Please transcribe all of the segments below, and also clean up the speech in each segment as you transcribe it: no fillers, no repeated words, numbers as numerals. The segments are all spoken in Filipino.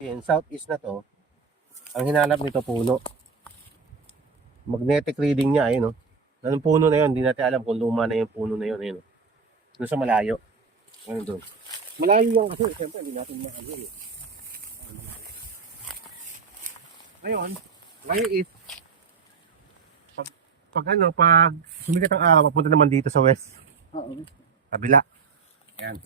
Yung southeast na to, ang hinalap nito puno. Magnetic reading niya, ayun, no? Anong puno na yun, hindi natin alam kung luma na yung puno na yun, ayun. Doon sa malayo. Ayun doon. Malayo yung kasi, siyempre, hindi natin maano eh. Ngayon is, pag sumikat ang araw, papunta naman dito sa west. Oo. Kabila. Ayan.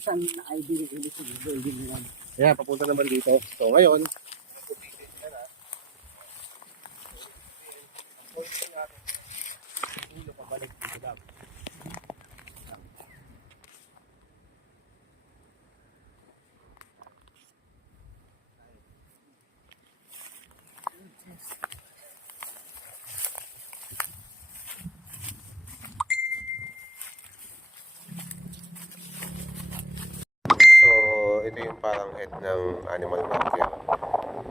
Saan na-ideal ulit sa building nila? Ayan, papunta naman dito. So ngayon, pabalik dito daw. So, ito yung parang head ng animal market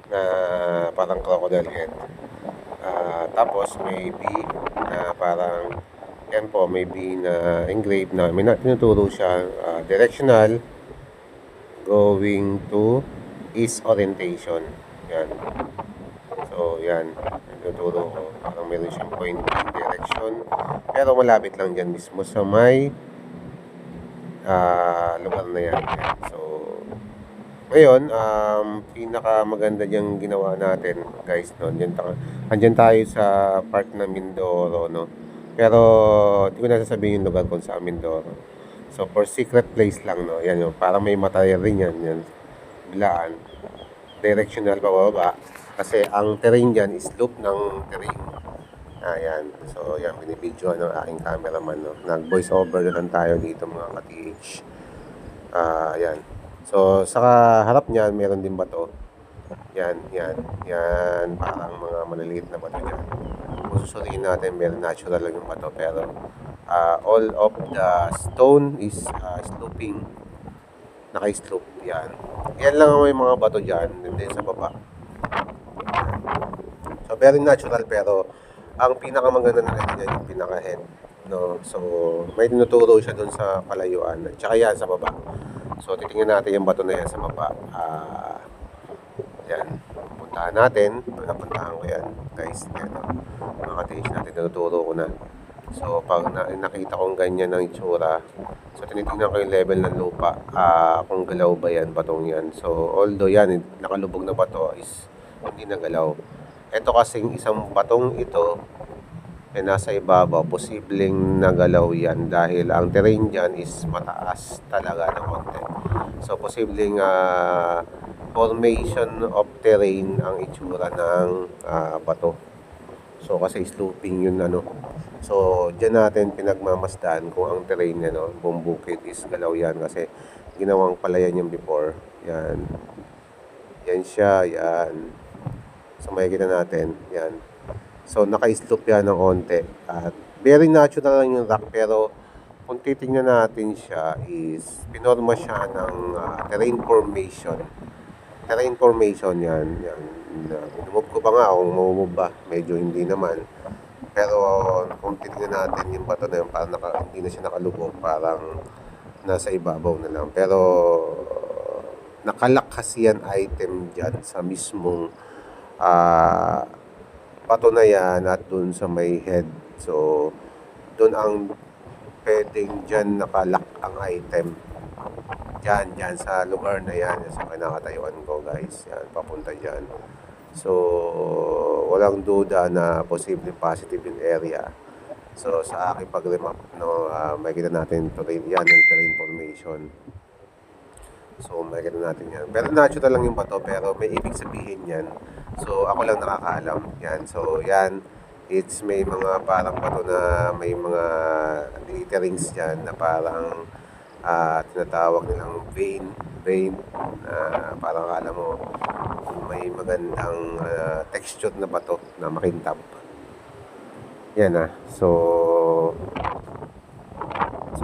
na parang crocodile head. Tapos may B na parang yan po, may B na engraved na may tinuturo siya directional going to east orientation. Yan. So, yan. Tinuturo ko. Parang meron siyang pointing direction. Pero malapit lang dyan mismo sa may lugar na yan. So, ngayon, pinaka maganda diyang ginawa natin, guys, no? Andyan tayo sa park ng Mindoro, no? Pero, hindi ko na sasabihin yung lugar kung sa Mindoro. So, for secret place lang, no? Yan yung, parang may matay rin yan. Yan, bilaan. Directional pababa. Kasi, ang terrain dyan is slope ng terrain. Ayan. So, yan, binibidyoan ng aking cameraman, no? Nag-voice over na lang tayo dito, mga ka-TH. Ayan. So, sa harap niyan, meron din bato. Yan. Parang mga maliliit na bato dyan. Kung susuriin natin, meron natural lang yung bato. Pero, all of the stone is sloping. Naka-slope. Yan. Yan lang may mga bato dyan. And then sa baba. So, very natural. Pero, ang pinakamaganda na rin yan, yung pinaka-head. No? So, may tinuturo siya dun sa kalayuan. Tsaka yan, sa baba. So, titingnan natin yung bato na yan sa baba. Yan. Puntahan natin. Napuntahan ko yan, guys. Ito. Mga ka-TH natin. Tinuturo ko na. So, pag nakita kong ganyan ng itsura, so, tinitingnan ko yung level ng lupa. Kung galaw ba yan, batong yan. So, although yan, nakalubog na bato is hindi nagalaw. Ito kasing isang batong ito, nasa ibabaw, posibleng nagalaw yan dahil ang terrain dyan is mataas talaga ng konti. So, posibleng formation of terrain ang itsura ng bato. So, kasi sloping yun, ano. So, dyan natin pinagmamasdan kung ang terrain, ano, buong bukid is galaw yan kasi ginawang palayan yung before. Yan. Yan siya, yan. So, makikita natin, yan. So, naka-slope yan ng onte. At very natural lang yung rock. Pero, kung titingnan natin siya is, pinorma siya ng terrain formation. Terrain formation yan. Inumove ko ba nga kung mamumove ba? Medyo hindi naman. Pero, kung titingnan natin yung bato na yun, parang hindi na siya nakalubog. Parang nasa ibabaw na lang. Pero, nakalak kasi yan item dyan sa mismong bato na yan at dun sa may head. So, dun ang pwedeng dyan nakalak ang item. Dyan sa lugar na yan. Sa kinakatayuan ko, guys. Yan, papunta dyan. So, walang duda na posible positive yung area. So, sa aking pag-remap, no, makikita natin yan yung terrain formation. So, makikita natin yan. Pero natural lang yung bato, pero may ibig sabihin yan. So, ako lang nakakaalam. Yan. So, yan. May mga parang bato na may mga letterings dyan na parang tinatawag nilang vein. Parang akala mo may magandang texture na bato na makintab. Yan So,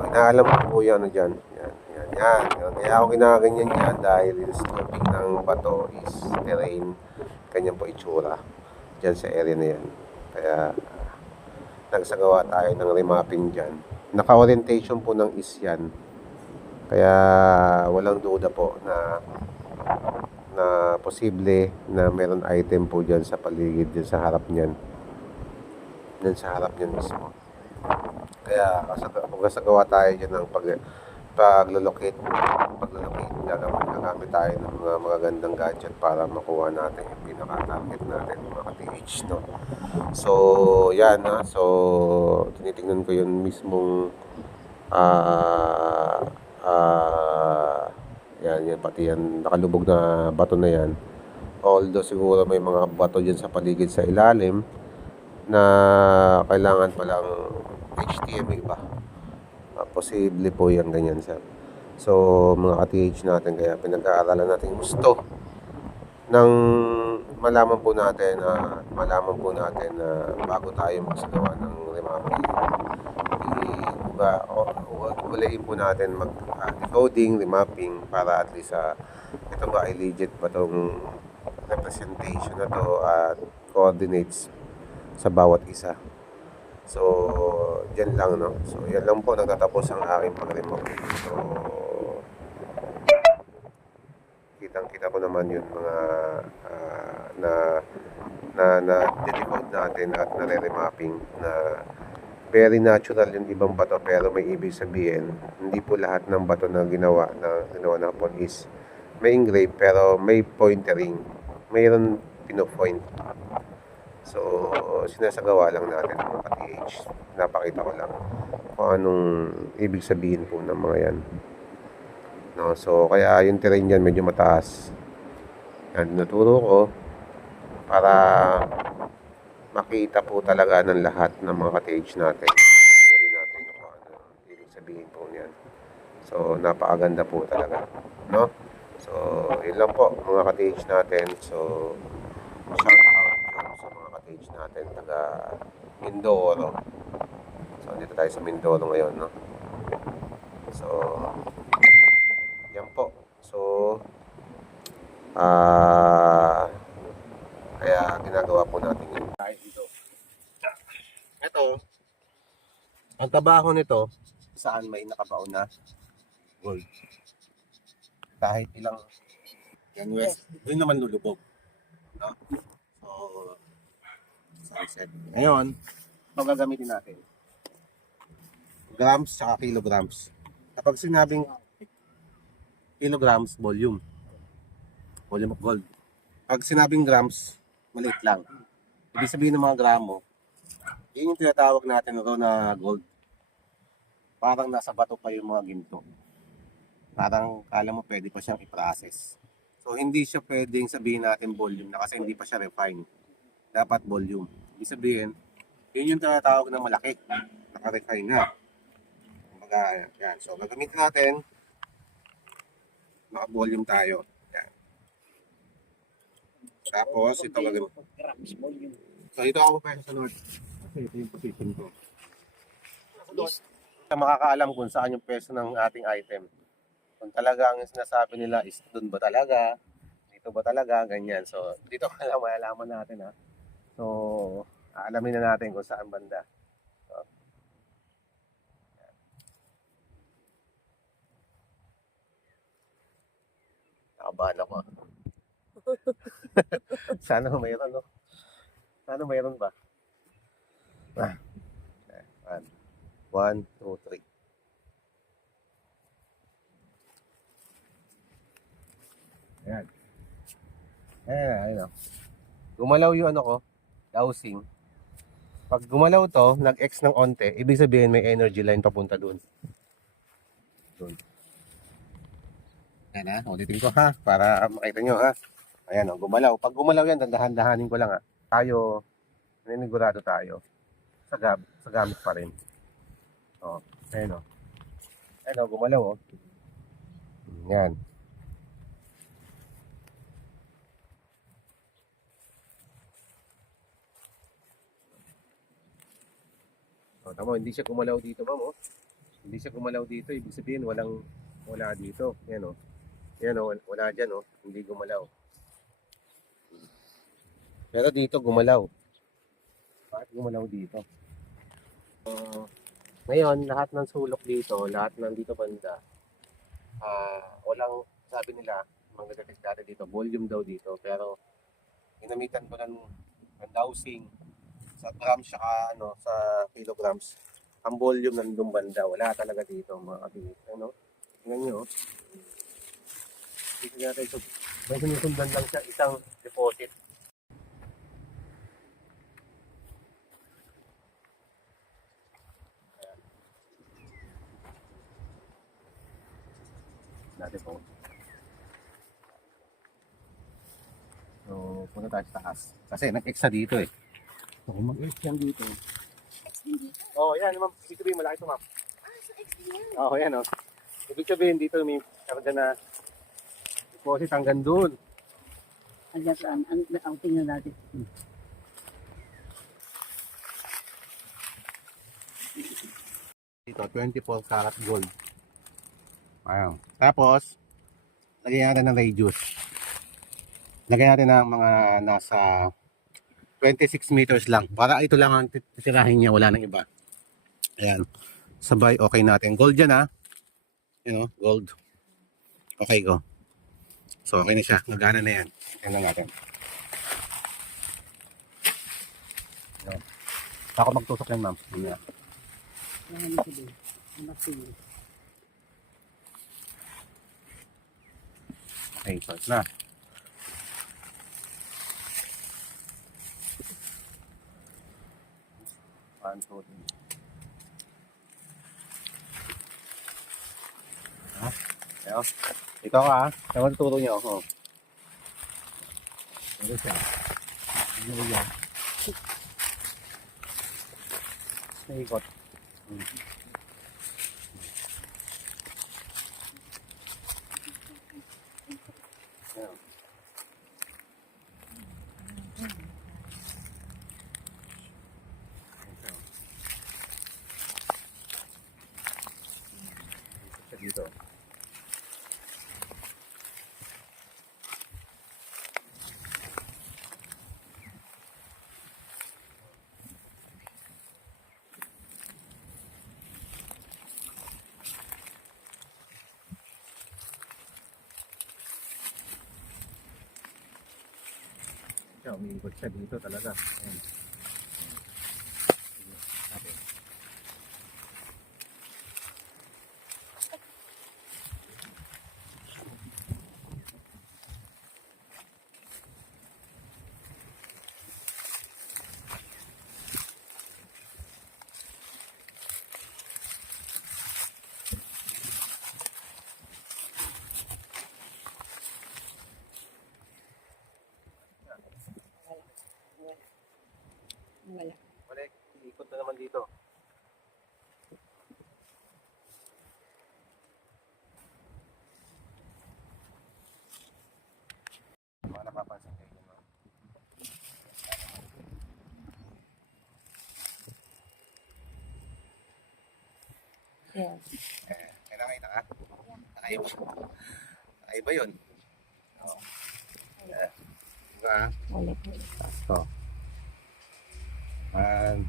inaalam ko po yan dyan. Yan. Kaya ako ginaganyan yan dahil yung sloping ng bato is terrain. Ganyan po itsura dyan sa area na yan. Kaya nagsagawa tayo ng remapping dyan. Naka-orientation po ng east yan. Kaya walang duda po na posible na meron item po dyan sa paligid, dyan sa harap niyan. Dyan sa harap niyan mismo. Kaya magkasagawa tayo dyan ng paglolocate, gagamit tayo ng mga magagandang gadget para makuha natin yung pinaka-target natin, mga ka-TH, no? So, yan, ha? So, tinitingnan ko yun mismong yan, pati yan, nakalubog na bato na yan. Although siguro may mga bato dyan sa paligid sa ilalim na kailangan palang HTMA ba? Posible po yan ganyan, sir. So, mga ka-TH natin, kaya pinag-aaralan natin gusto nang malaman po natin na bago tayo magsagawa ng remapping, ulayin po natin decoding, remapping para at least ito ba ay legit ba itong representation na to at coordinates sa bawat isa. So, yan lang, no? So, yan lang po nagtatapos ang aking pag-remove. So, kitang-kita ko naman yung mga na decode natin at nare-remapping na very natural yung ibang bato, pero may ibig sabihin hindi po lahat ng bato na ginawa na po is may engrave, pero may pointering, mayroon pino-point. So, sinasagawa lang natin mga ka-TH. Napakita ko lang kung anong ibig sabihin po ng mga yan. No, so, kaya yung terrain dyan medyo mataas. Yan, tinuturo ko para makita po talaga ng lahat ng mga ka-TH natin. Mapatuloy natin kung ano ibig sabihin po niyan. So, napakaganda po talaga. No? So, yun lang po mga ka-TH natin. So, shout out sa mga ka-TH natin taga Mindoro. So, dito tayo sa Mindoro ngayon, no? So, yan po. So, kaya ginagawa po natin yun. Tayo dito. Ito, ang trabaho nito, saan may nakabaon na gold. Kahit ilang yan west, doon naman lulubog. No? So, sunset. Ngayon, ito gagamitin natin. Grams saka kilograms. Kapag sinabing kilograms, volume. Volume of gold. Pag sinabing grams, maliit lang. Ibig sabihin ng mga gramo, yun yung tinatawag natin ito na gold. Parang nasa bato pa yung mga ginto. Parang kala mo pwede pa siyang i-process. So hindi siya pwedeng sabihin natin volume na kasi hindi pa siya refine. Dapat volume. Ibig sabihin, yun yung tinatawag na malaki. Naka-refine na. Kumbaga, yan. So gagamitin natin, naka-volume tayo. Yan. Tapos ito gagamitin. So ito ako pa sa north. Kasi ito yung position ko. Makakaalam kung saan yung peso ng ating item. Kung talaga ang sinasabi nila is doon ba talaga, dito ba talaga, ganyan. So, dito ka lang malalaman natin, ha. So, aalamin na natin kung saan banda. So, nakabahan ako. Sana mayroon, no? Sana mayroon ba? One, two, three. Ayan. Ayan. Gumalaw yung ano ko, dowsing. Pag gumalaw to, nag-X ng onte, ibig sabihin may energy line papunta dun. Ayan, ha, ulitin ko, ha, para makita nyo, ha. Ayan, gumalaw. Pag gumalaw yan, dahan-dahanin ko lang, ha. Tayo, ninigurado tayo. Sa gamit pa rin. Ayan, Ayan, gumalaw, Yan. Tama, hindi siya gumalaw dito, ma'am, Hindi siya gumalaw dito, ibig sabihin wala dito. Yan, Yan, wala dyan, Hindi gumalaw. Pero dito gumalaw. Bakit gumalaw dito? Ngayon, lahat ng sulok dito, lahat ng dito banda, walang, sabi nila, magdadetect natin dito, volume daw dito. Pero ginamitan ko ng dowsing sa grams saka sa kilograms. Ang volume nandun banda, wala talaga dito mga kabinit. Tingnan nyo. Dito natin ito. May sinusundan lang siya isang deposit. Natin po. So, punta tayo sa taas. Kasi nag-extra dito eh. So, kung mag-extra dito. Oh, yan, ma'am. Ibig sabihin, malaki ito, ma'am. So explain. Oh, yan, oh. Ibig sabihin, dito may karga na deposit hanggang doon. Hanggang saan? Ang tingnan natin. Dito, 24 karat gold. Ayun. Tapos, lagyan natin ng radius. Lagyan natin ng mga nasa 26 meters lang. Para ito lang ang titirahin niya, wala nang iba. Ayan. Sabay, okay natin. Gold yan ha. Gold. Okay go. So, okay na siya. Nagana na yan. Yan lang natin. Ayan. Ako magtusok yan, ma'am. Ayan. Nahanap ko din. Anak ko din. Okay, start na. One, two, three. Ayan. Ikaw ka ha. Kaya matuturo niyo ako. Ano siya? Ano yan? Naikot. Ayan. Dito. Siya, umiikot siya dito talaga. Ayan. Okay. Wala. Balik, iikot na naman dito. Mga napapansin kayo naman. Yes. May nakita ka? Nakaiba. Nakaiba yun. Oo. Diba? Ulit. Ito. And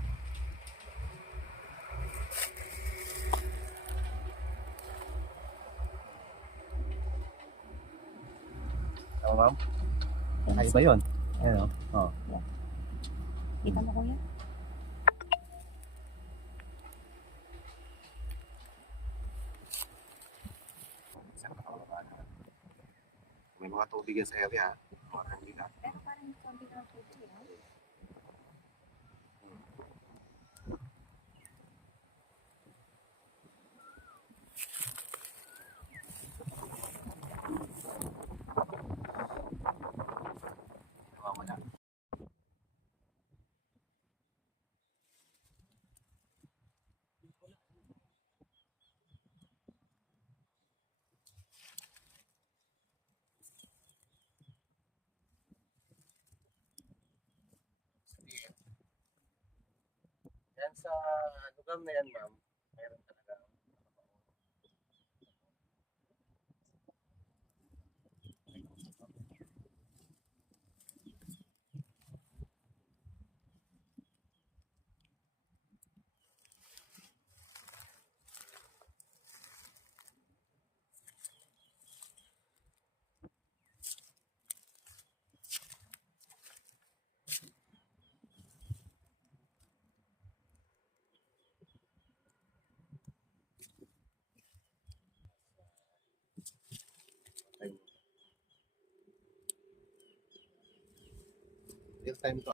tama ma'am? Nakaiba yun. Ayan o. Oh. Kita mo kuya? May mga tubig yan sa area. Mga kandila. Pero parang konti lang tubig. Nawawala. Yan sa lugar na yan, ma'am. Meron talaga. It's time to